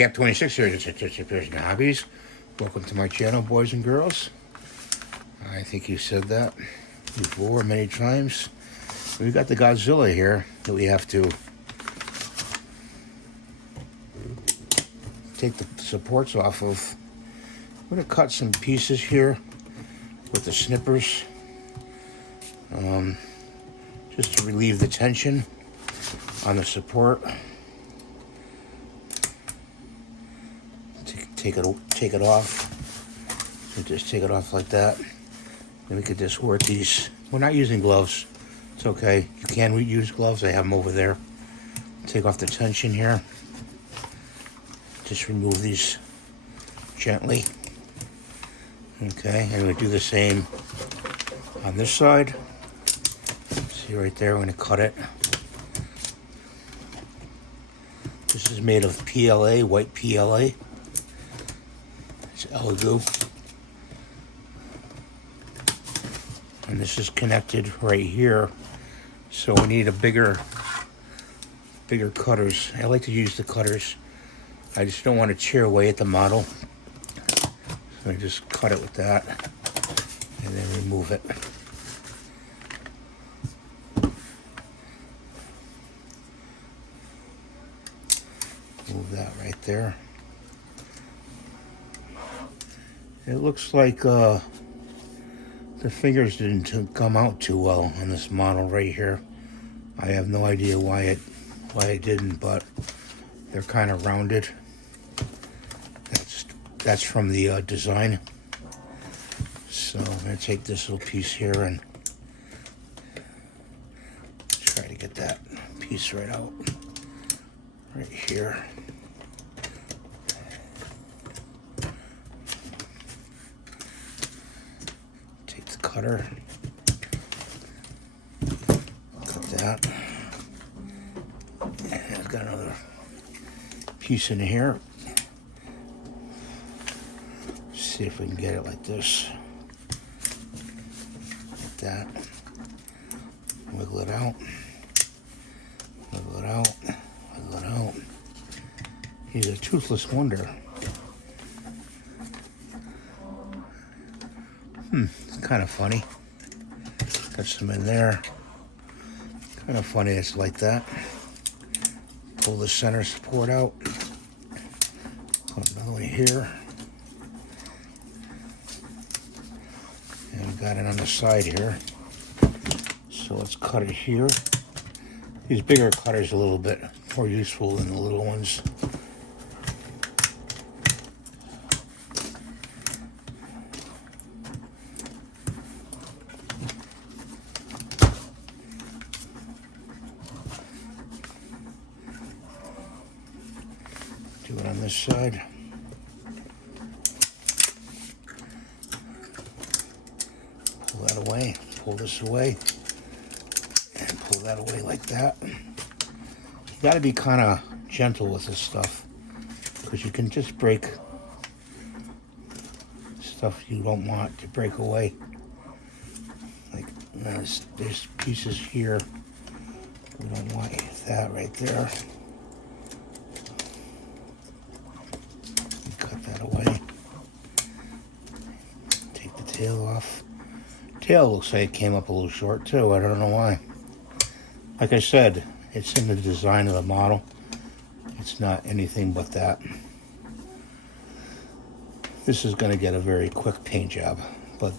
Cap 26 here. It's Tips and Hobbies. Welcome to my channel, boys and girls. I think you said that before many times. We've got the Godzilla here that we have to take the supports off of. I'm going to cut some pieces here with the snippers, just to relieve the tension on the support. Take it off. So just take it off like that. Then we could just work these. We're not using gloves. It's okay. You can use gloves. I have them over there. Take off the tension here. Just remove these gently. Okay, and we do the same on this side. See right there, we're going to cut it. This is made of PLA, white PLA. It's elegoo. And this is connected right here. So we need a bigger cutters. I like to use the cutters. I just don't want to tear away at the model. So I just cut it with that and then remove it. Move that right there. It looks like the fingers didn't come out too well on this model right here. I have no idea why it didn't, but they're kind of rounded. That's from the design. So I'm going to take this little piece here and try to get that piece right out. Right here. Take the cutter. Cut that. And I've got another piece in here. See if we can get it like this. Like that. Wiggle it out. Wiggle it out. Wiggle it out. He's a toothless wonder. It's kind of funny. Got some in there. Kind of funny it's like that. Pull the center support out. Put another one here. And we got it on the side here. So let's cut it here. These bigger cutters are a little bit more useful than the little ones. Do it on this side. Pull that away, pull this away, and pull that away like that. You got to be kind of gentle with this stuff because you can just break stuff you don't want to break away. Like there's pieces here. We don't want that right there. Cut that away. Take the tail off. Tail looks like it came up a little short too. I don't know why. Like I said, it's in the design of the model. It's not anything but that. This is going to get a very quick paint job, but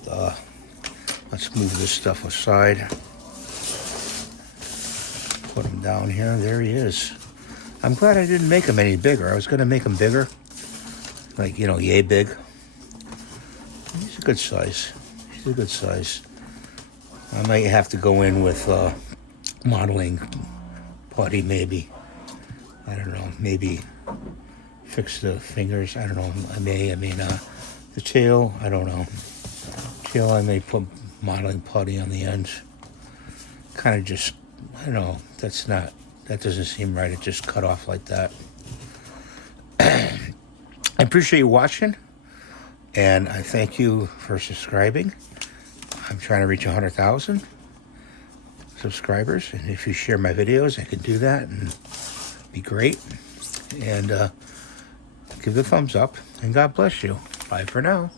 let's move this stuff aside. Put him down here. There he is. I'm glad I didn't make him any bigger. I was going to make him bigger, like, you know, yay big. He's a good size. He's a good size. I might have to go in with modeling putty, maybe. I don't know. Maybe fix the fingers. I don't know. I may not. The tail, I don't know. Tail, I may put modeling putty on the ends. Kind of just, I don't know. That doesn't seem right. It just cut off like that. I appreciate you watching. And I thank you for subscribing. I'm trying to reach 100,000 subscribers. And if you share my videos, I can do that and be great. And give it a thumbs up, and God bless you. Bye for now.